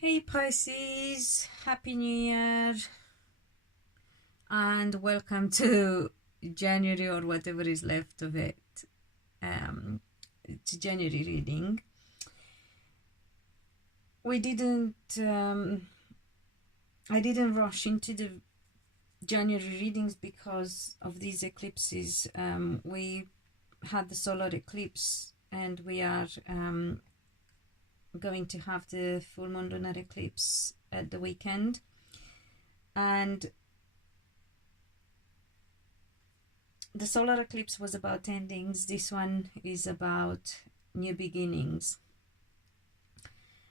Hey Pisces, Happy New Year and welcome to January or whatever is left of it. It's January reading. I didn't rush into the January readings because of these eclipses. We had the solar eclipse and we are going to have the full moon lunar eclipse at the weekend, and the solar eclipse was about endings. This one is about new beginnings.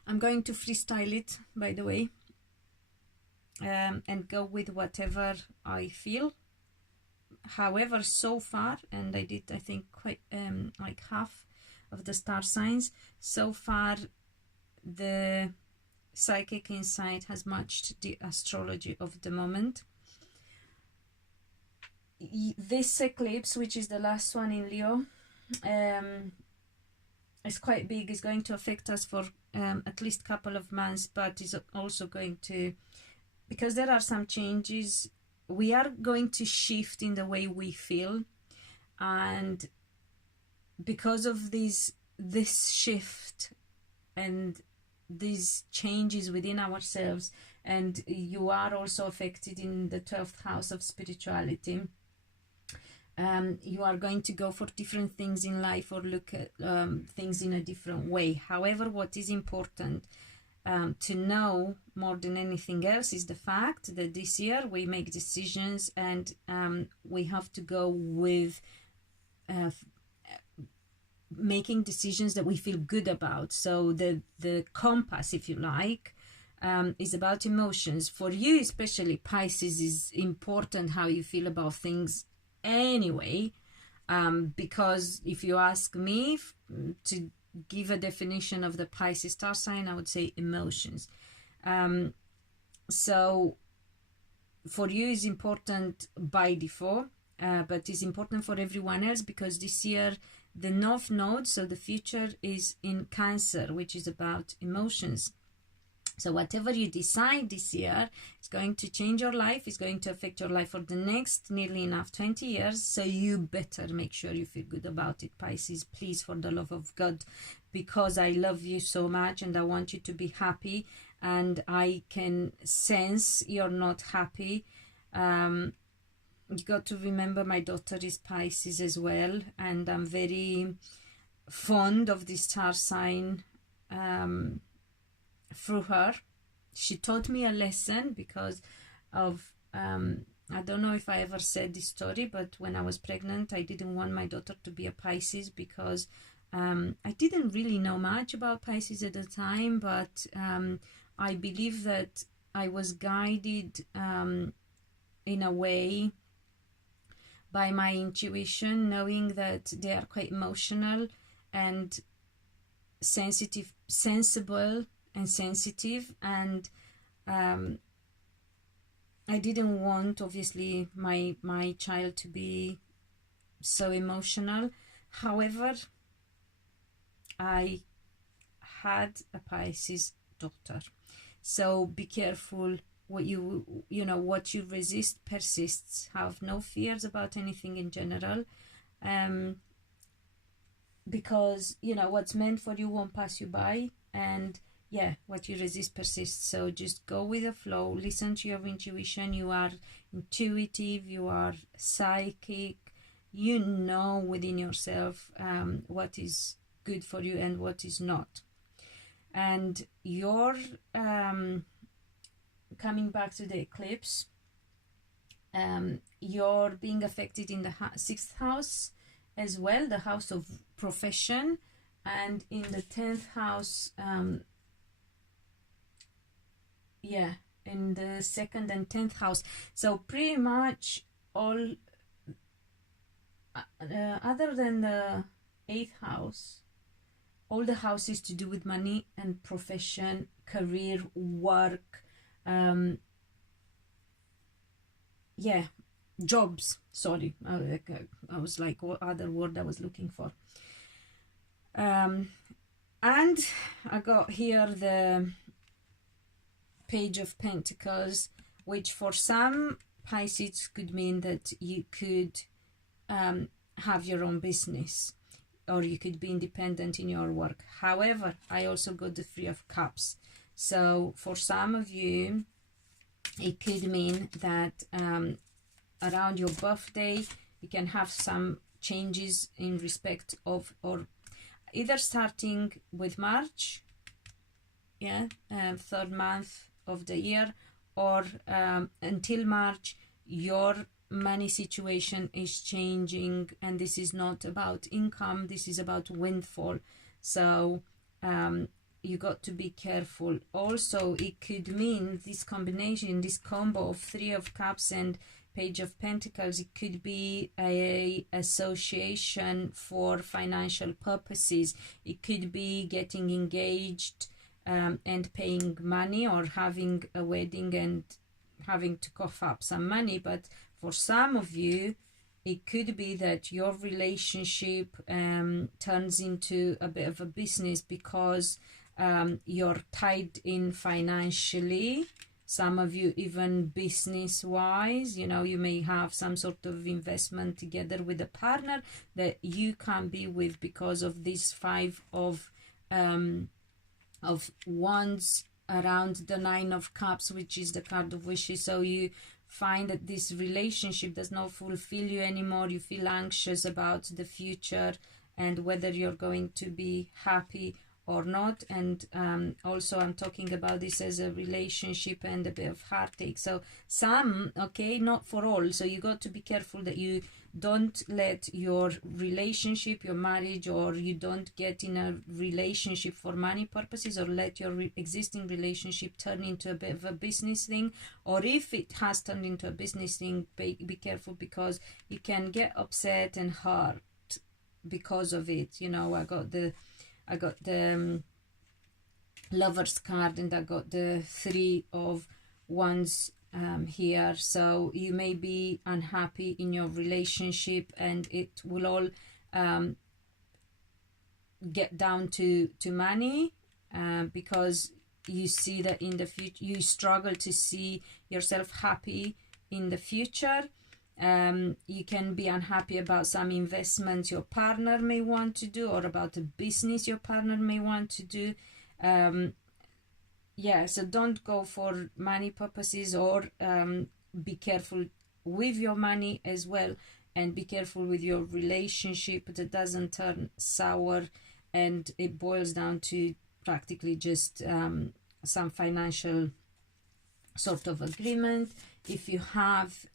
I'm going to freestyle it, by the way, and go with whatever I feel. However, so far, and I did, I think, quite like half of the star signs so far, the psychic insight has matched the astrology of the moment. This eclipse, which is the last one in Leo, is quite big. It's going to affect us for at least a couple of months, but is also going to, because there are some changes, we are going to shift in the way we feel, and because of this shift and these changes within ourselves, and you are also affected in the 12th house of spirituality, you are going to go for different things in life or look at things in a different way. However, what is important to know more than anything else is the fact that this year we make decisions, and we have to go with making decisions that we feel good about. So the compass, if you like, is about emotions. For you especially, Pisces, is important how you feel about things anyway, because if you ask me to give a definition of the Pisces star sign, I would say emotions. So for you is important by default, but is important for everyone else, because this year the North Node, so the future, is in Cancer, which is about emotions. So whatever you decide this year is going to change your life, is going to affect your life for the next nearly enough 20 years. So you better make sure you feel good about it, Pisces, please, for the love of God, because I love you so much and I want you to be happy, and I can sense you're not happy. You got to remember my daughter is Pisces as well, and I'm very fond of this star sign through her. She taught me a lesson because of I don't know if I ever said this story, but when I was pregnant, I didn't want my daughter to be a Pisces because I didn't really know much about Pisces at the time, but I believe that I was guided in a way by my intuition, knowing that they are quite emotional and sensible and sensitive, and I didn't want, obviously, my child to be so emotional. However, I had a Pisces daughter, so be careful. What you resist persists. Have no fears about anything in general, because what's meant for you won't pass you by, and what you resist persists. So just go with the flow, listen to your intuition. You are intuitive, you are psychic, you know within yourself what is good for you and what is not. And your coming back to the eclipse, you're being affected in the 6th house as well, the house of profession, and in the 10th house, in the 2nd and 10th house. So pretty much all other than the 8th house, all the houses to do with money and profession, career, work, jobs. Sorry, I was like, what other word I was looking for? And I got here the Page of Pentacles, which for some Pisces could mean that you could have your own business, or you could be independent in your work. However, I also got the Three of Cups. So for some of you, it could mean that around your birthday, you can have some changes in respect of, or either starting with March, third month of the year, or until March, your money situation is changing, and this is not about income, this is about windfall. So you got to be careful. Also, it could mean this combination, this combo of Three of Cups and Page of Pentacles, it could be a association for financial purposes. It could be getting engaged and paying money, or having a wedding and having to cough up some money. But for some of you, it could be that your relationship turns into a bit of a business, because you're tied in financially. Some of you even business-wise, you know, you may have some sort of investment together with a partner that you can't be with because of this Five of Wands around the Nine of Cups, which is the card of wishes. So you find that this relationship does not fulfill you anymore. You feel anxious about the future and whether you're going to be happy or not. And also I'm talking about this as a relationship and a bit of heartache. So some, okay, not for all. So you got to be careful that you don't let your relationship, your marriage, or you don't get in a relationship for money purposes, or let your existing relationship turn into a bit of a business thing. Or if it has turned into a business thing, be careful, because you can get upset and hurt because of it. You know, I got the Lover's card, and I got the Three of Wands here. So you may be unhappy in your relationship, and it will all get down to money, because you see that in the future, you struggle to see yourself happy in the future. You can be unhappy about some investments your partner may want to do, or about a business your partner may want to do. So don't go for money purposes, or be careful with your money as well, and be careful with your relationship that doesn't turn sour and it boils down to practically just some financial sort of agreement. If you have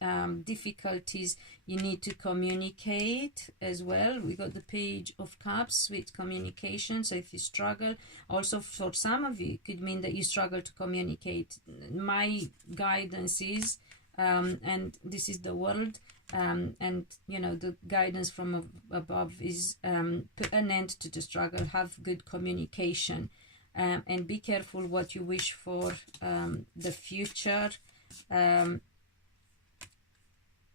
difficulties, you need to communicate as well. We got the Page of Cups with communication. So if you struggle, also for some of you, it could mean that you struggle to communicate. My guidance is, and this is the world, and you know, the guidance from above is, put an end to the struggle, have good communication, and be careful what you wish for the future.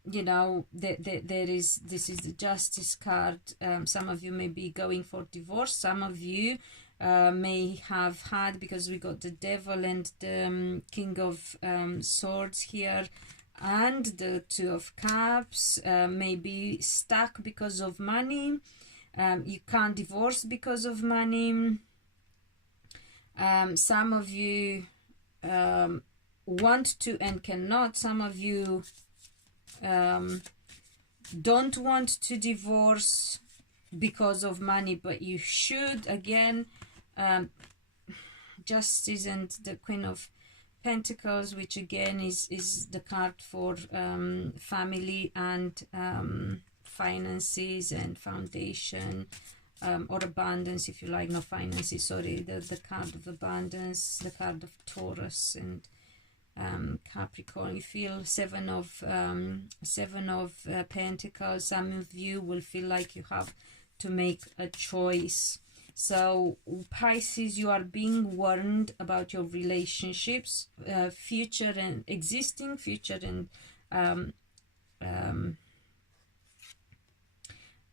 You know, this is the Justice card. Some of you may be going for divorce. Some of you may have had, because we got the Devil and the King of Swords here, and the Two of Cups, may be stuck because of money. You can't divorce because of money. Some of you want to and cannot. Some of you don't want to divorce because of money, but you should. Again, Justice and the Queen of Pentacles, which again is the card for family and finances and foundation, or abundance, if you like. No, finances, sorry. The card of abundance, the card of Taurus and Capricorn. You feel Seven of Pentacles. Some of you will feel like you have to make a choice. So Pisces, you are being warned about your relationships, future and existing, future and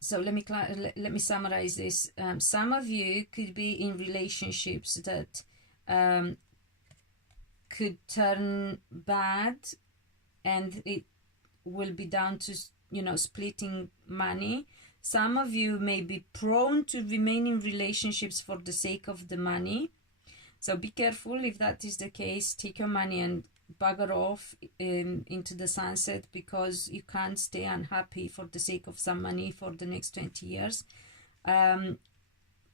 so let me summarize this. Some of you could be in relationships that could turn bad, and it will be down to, you know, splitting money. Some of you may be prone to remain in relationships for the sake of the money. So be careful if that is the case. Take your money and bugger off into the sunset, because you can't stay unhappy for the sake of some money for the next 20 years.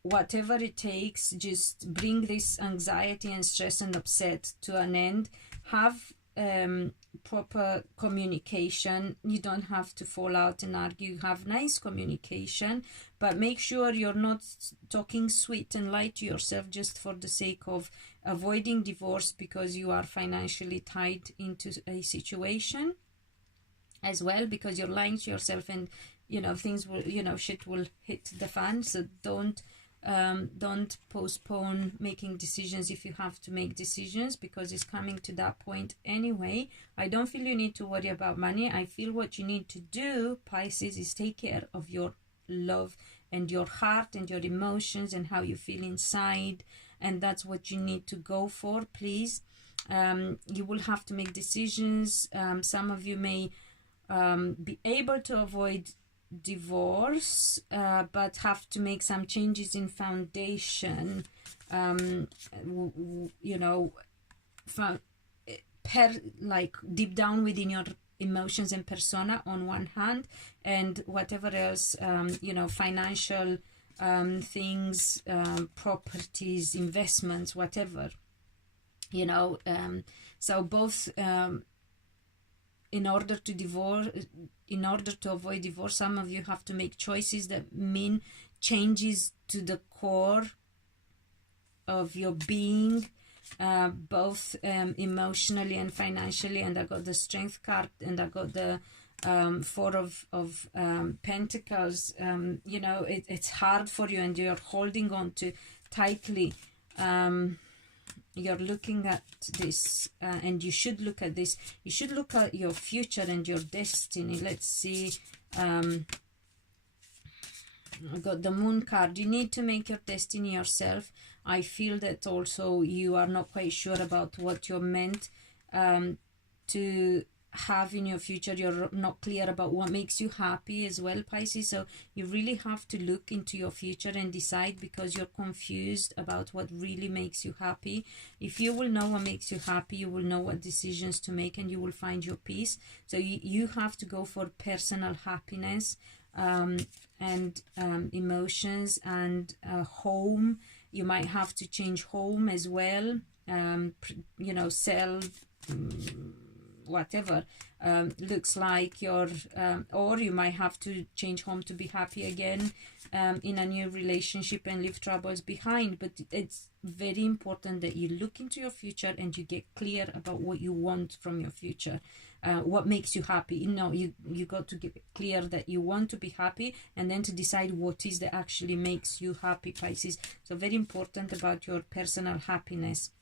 Whatever it takes, just bring this anxiety and stress and upset to an end. Have proper communication. You don't have to fall out and argue. Have nice communication, but make sure you're not talking sweet and lie to yourself just for the sake of avoiding divorce, because you are financially tied into a situation as well, because you're lying to yourself, and you know things will, you know, shit will hit the fan. So don't postpone making decisions if you have to make decisions, because it's coming to that point anyway. I don't feel you need to worry about money. I feel what you need to do, Pisces, is take care of your love and your heart and your emotions and how you feel inside, and that's what you need to go for, please. You will have to make decisions. Some of you may be able to avoid divorce, but have to make some changes in foundation, you know, like deep down within your emotions and persona on one hand, and whatever else, you know, financial things, properties, investments, whatever, you know. So both, in order to avoid divorce, some of you have to make choices that mean changes to the core of your being, both emotionally and financially. And I got the Strength card, and I got the Four of Pentacles. You know, it's hard for you, and you're holding on to tightly. You're looking at this, and you should look at this. You should look at your future and your destiny. Let's see. I got the Moon card. You need to make your destiny yourself. I feel that also you are not quite sure about what you're meant to have in your future. You're not clear about what makes you happy as well, Pisces. So you really have to look into your future and decide, because you're confused about what really makes you happy. If you will know what makes you happy, you will know what decisions to make, and you will find your peace. So you have to go for personal happiness, and emotions, and home. You might have to change home as well, you know, sell whatever looks like your, or you might have to change home to be happy again in a new relationship and leave troubles behind. But it's very important that you look into your future and you get clear about what you want from your future, what makes you happy. You know, you got to get clear that you want to be happy, and then to decide what is that actually makes you happy, Pisces. So very important about your personal happiness.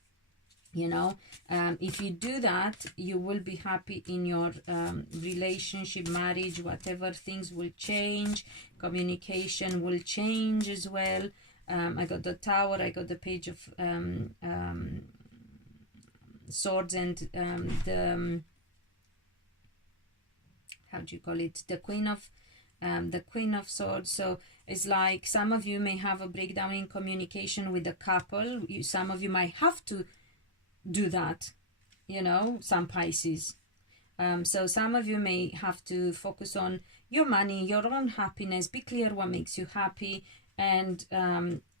You know, if you do that, you will be happy in your relationship, marriage, whatever. Things will change. Communication will change as well. I got the Tower, I got the Page of Swords, and the how do you call it, the Queen of Swords. So it's like some of you may have a breakdown in communication with a couple. Some of you might have to do that, you know, some Pisces. So some of you may have to focus on your money, your own happiness. Be clear what makes you happy, and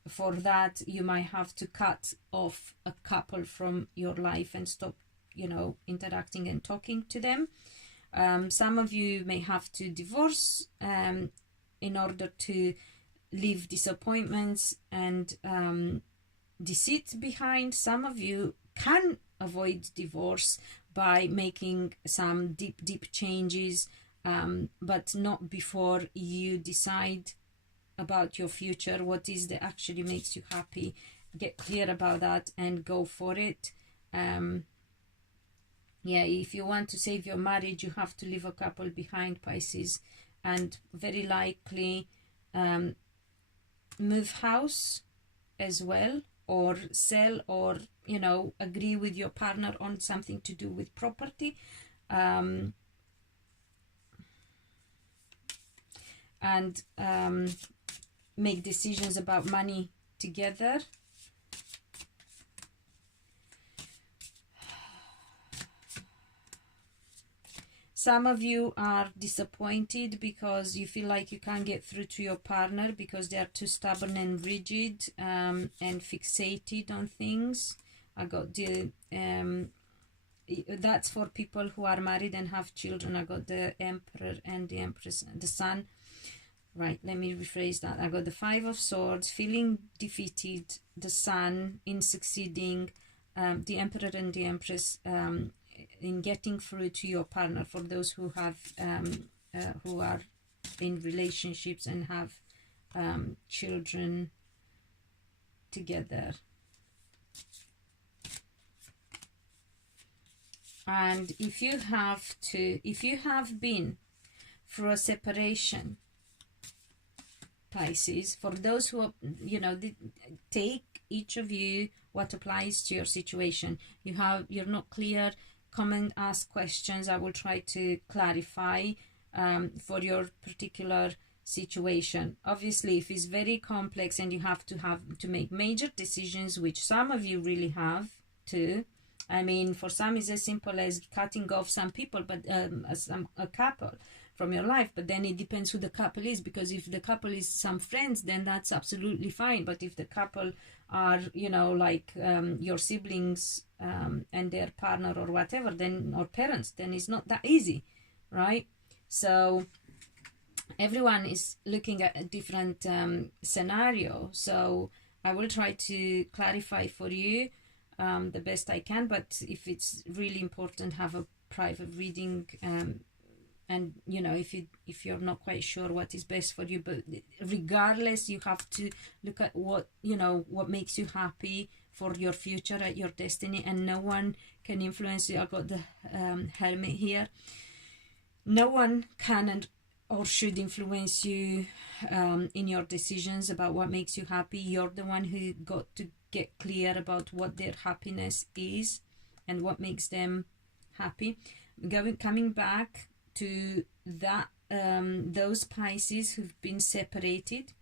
for that you might have to cut off a couple from your life and stop, you know, interacting and talking to them. Some of you may have to divorce in order to leave disappointments and deceit behind. Some of you can avoid divorce by making some deep changes, but not before you decide about your future. What is that actually makes you happy? Get clear about that and go for it. Yeah, if you want to save your marriage, you have to leave a couple behind, Pisces, and very likely move house as well, or sell, or agree with your partner on something to do with property, and make decisions about money together. Some of you are disappointed because you feel like you can't get through to your partner because they are too stubborn and rigid, and fixated on things. I got the that's for people who are married and have children. I got the Emperor and the Empress, the Sun. Right, let me rephrase that. I got the Five of Swords, feeling defeated, the Sun in succeeding, the Emperor and the Empress in getting through to your partner, for those who have who are in relationships and have children together. And if you have been through a separation, Pisces, for those who are, take each of you what applies to your situation. You're not clear, come and ask questions. I will try to clarify for your particular situation. Obviously, if it's very complex and you have to make major decisions, which some of you really have to. I mean, for some it's as simple as cutting off some people, but a couple from your life. But then it depends who the couple is, because if the couple is some friends, then that's absolutely fine. But if the couple are, like your siblings and their partner or whatever, then, or parents, then it's not that easy, right? So everyone is looking at a different scenario. So I will try to clarify for you the best I can, but if it's really important, have a private reading, and if you're not quite sure what is best for you. But regardless, you have to look at what makes you happy for your future, at your destiny, and no one can influence you. I've got the Hermit here. No one can or should influence you in your decisions about what makes you happy. You're the one who got to get clear about what their happiness is and what makes them happy. Coming back to that, those Pisces who've been separated,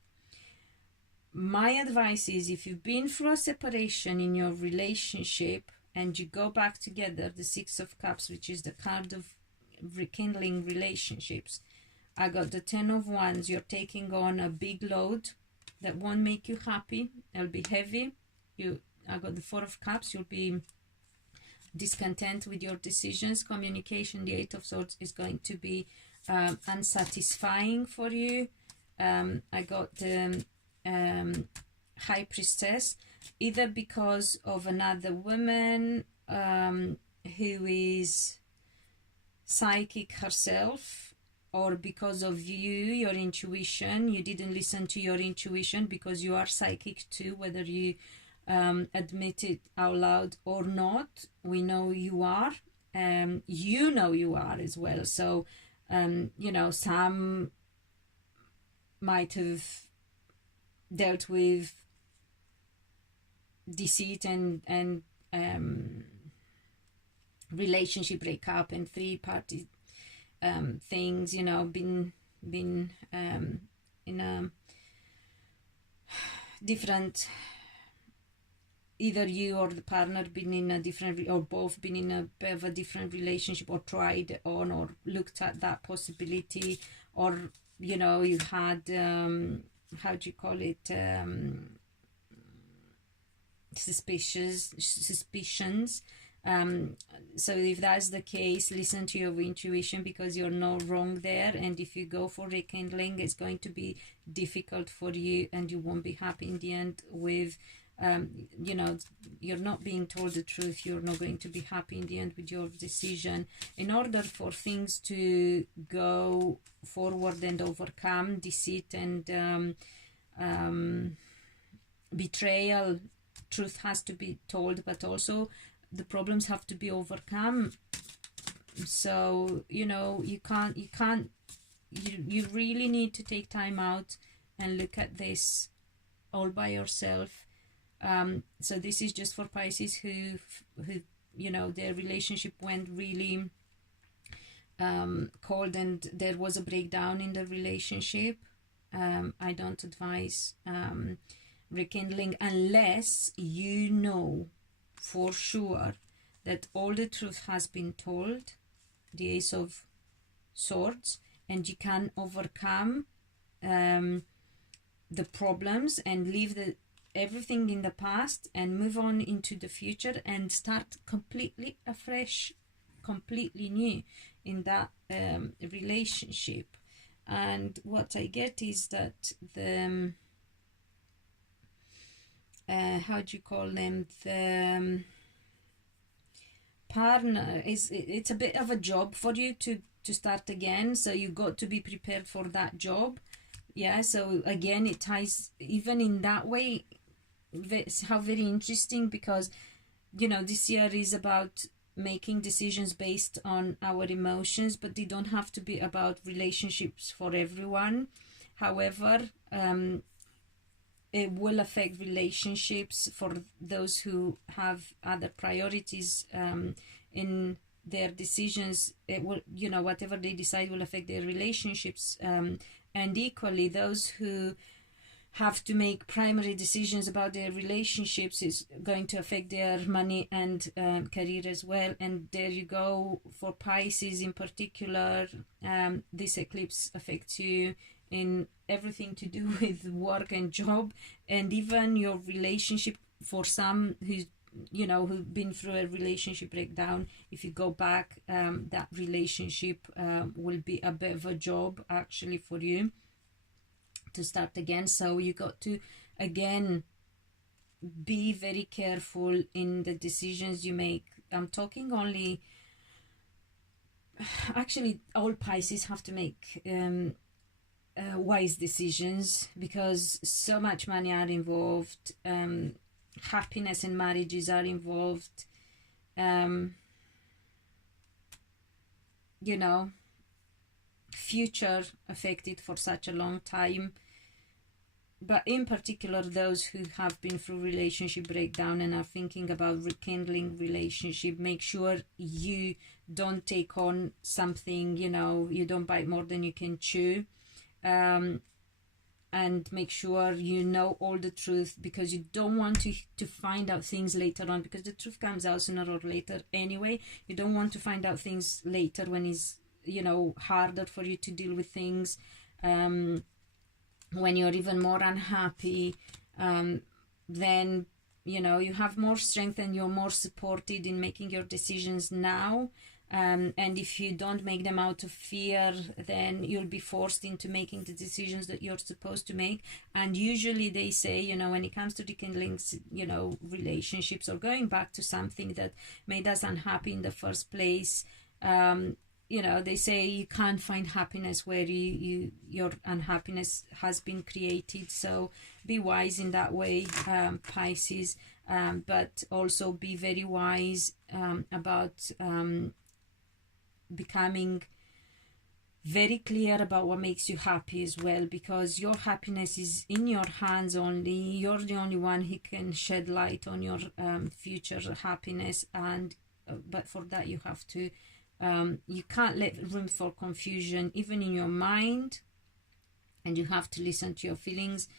my advice is, if you've been through a separation in your relationship and you go back together, the Six of Cups, which is the card of rekindling relationships. I got the Ten of Wands. You're taking on a big load that won't make you happy. It'll be heavy. I got the Four of Cups. You'll be discontent with your decisions. Communication, the Eight of Swords, is going to be unsatisfying for you. I got the High Priestess, either because of another woman who is psychic herself, or because of your intuition. You didn't listen to your intuition because you are psychic too, whether you admit it out loud or not. We know you are. You know you are as well. So, some might have dealt with deceit and relationship breakup and three-party things, been in a different, either you or the partner been in a different, or both been in a bit of a different relationship, or tried on or looked at that possibility, or you had how do you call it, suspicions. So if that's the case, listen to your intuition, because you're not wrong there. And if you go for rekindling, it's going to be difficult for you, and you won't be happy in the end with you're not being told the truth. You're not going to be happy in the end with your decision. In order for things to go forward and overcome deceit and betrayal, truth has to be told, but also the problems have to be overcome. So you really need to take time out and look at this all by yourself, So this is just for Pisces who you know, their relationship went really cold and there was a breakdown in the relationship. I don't advise rekindling unless you know for sure that all the truth has been told, the Ace of Swords, and you can overcome the problems and leave everything in the past and move on into the future and start completely afresh, completely new in that relationship. And what I get is that the how do you call them, the partner it's a bit of a job for you to start again, so you got to be prepared for that job. Yeah, so again, it ties even in that way. How very interesting, because you know, this year is about making decisions based on our emotions, but they don't have to be about relationships for everyone. However, it will affect relationships for those who have other priorities in their decisions. It will, you know, whatever they decide will affect their relationships, and equally those who have to make primary decisions about their relationships is going to affect their money and career as well. And there you go, for Pisces in particular, this eclipse affects you in everything to do with work and job, and even your relationship. For some who's, you know, who've been through a relationship breakdown, if you go back, that relationship will be a bit of a job actually for you to start again. So you got to again be very careful in the decisions you make. I'm talking only, actually all Pisces have to make wise decisions, because so much money are involved, happiness and marriages are involved, you know, future affected for such a long time. But in particular, those who have been through relationship breakdown and are thinking about rekindling relationship, make sure you don't take on something, you know, you don't bite more than you can chew, and make sure you know all the truth, because you don't want to find out things later on, because the truth comes out sooner or later anyway. You don't want to find out things later when it's, you know, harder for you to deal with things, when you're even more unhappy. Then, you know, you have more strength and you're more supported in making your decisions now. And if you don't make them out of fear, then you'll be forced into making the decisions that you're supposed to make. And usually they say, you know, when it comes to rekindling, you know, relationships or going back to something that made us unhappy in the first place, you know, they say you can't find happiness where your unhappiness has been created. So be wise in that way, Pisces, but also be very wise about becoming very clear about what makes you happy as well, because your happiness is in your hands only. You're the only one who can shed light on your future happiness, and but for that you have to you can't let room for confusion even in your mind, and you have to listen to your feelings.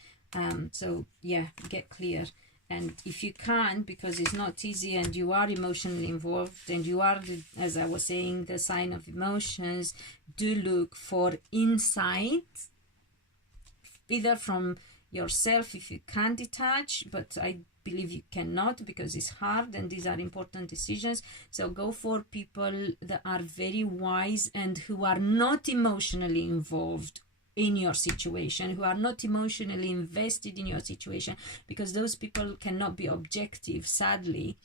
So yeah, get clear. And if you can't, because it's not easy and you are emotionally involved and you are, as I was saying, the sign of emotions, do look for insight, either from yourself if you can detach, but I believe you cannot, because it's hard and these are important decisions. So go for people that are very wise and who are not emotionally involved in your situation, who are not emotionally invested in your situation, because those people cannot be objective, sadly.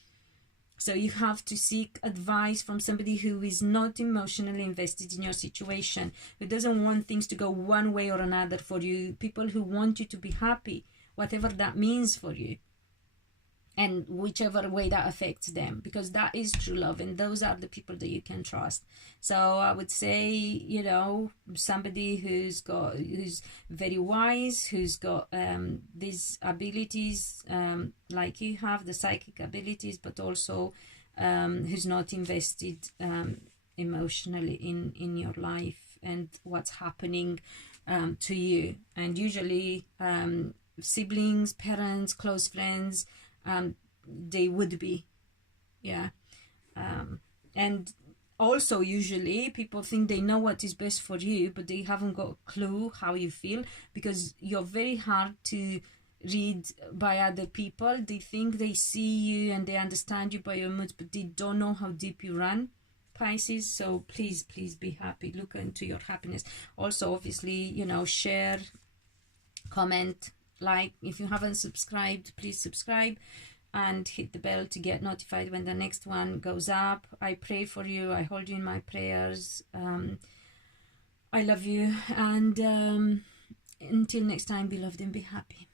So you have to seek advice from somebody who is not emotionally invested in your situation, who doesn't want things to go one way or another for you, people who want you to be happy, whatever that means for you. and whichever way that affects them, because that is true love, and those are the people that you can trust. So I would say, you know, somebody who's very wise, who's got these abilities, like you have, the psychic abilities, but also who's not invested emotionally in your life and what's happening to you. And usually siblings, parents, close friends, they would be, yeah. And also usually people think they know what is best for you, but they haven't got a clue how you feel, because you're very hard to read by other people. They think they see you and they understand you by your moods, but they don't know how deep you run, Pisces. So please be happy, look into your happiness. Also, obviously, you know, share, comment, like. If you haven't subscribed, please subscribe and hit the bell to get notified when the next one goes up. I pray for you, I hold you in my prayers. I love you, and until next time, be loved and be happy.